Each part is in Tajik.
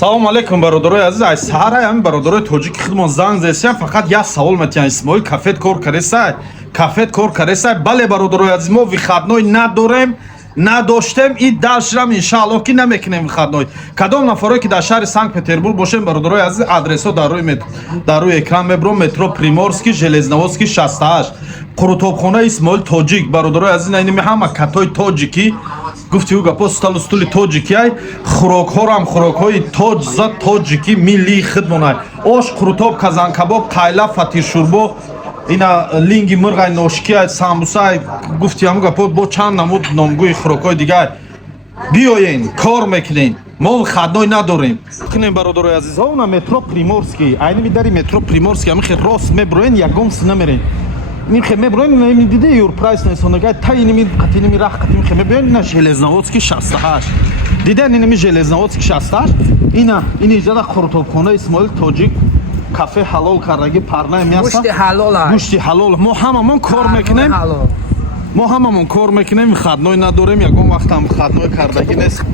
Салом алейкум, бародарои азиз. Аз саҳара ҳами бародарои тоҷики худмон занг зесиям. Фақат як савол метиҳам. Исмоил кафет кор каресай? Кафет кор каресай? Бале бародарои азиз, мо вихадной надорем, надоштем и дашрам иншааллоҳ ки намекунем вихадной. Кадом нафаре ки дар шаҳри Санкт-Петербург бошем, бародарои азиз, адресо дар рӯи экран мебурам. Метро Приморский, Железноводский 68. Қурутобхона Исмоил тоҷик. Бародарои азиз, иними ҳама катои тоҷикӣ гуфтиҳу гапо сталу стули тоҷикиай, хӯрокҳорам хӯрокҳои тоҷ за тоҷики миллии хидмонай. Ош, қурутоб, казанкабоб, қайла, фатиршурбо, ина линги мирғай, ношкиай, самбусай, гуфтиҳаму гапо бо чанд намуд номгӯи хӯрокҳои дигаи. Биёен, кор мекунем. Мо хадной надорем. Кунем бародарои азизҳо, на метро Приморский. Айни дари метро Приморский, амихе рост меброен, ягон сина мерен. Михе меброен, ними диде юрпрайс несонагай, та иними қатиними рах қатим хе меброен на Железноводский 68. Диде иними Железноводский 68. Ини ҷада қурутобхона Исмоил тоҷик. Кафе ҳалол кардаги парнаи мяса. Гӯшти ҳалол аст. Гӯшти ҳалол. Мо ҳамамон кор мекунем. Мо ҳамамон кор мекунем, хадной надорем, ягон вақтам хадной кардаги нест.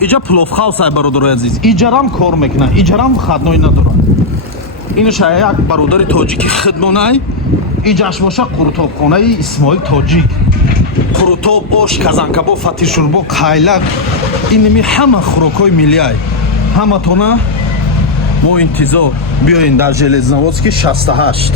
Иҷа пловхаусай бародарои азиз. Иҷарам кор мекунам, иҷарам хадной надорам. Ин шаҳр як бародари тоҷики хидмонай. Иҷаш боша қурутобхонаи Исмоил тоҷик. Қурутоб, ош, казанкабоб, фатиршурбо, қайла, иними ҳама хӯрокҳои миллиай. Ҳаматона мо интизор биёен дар Железноводский 68.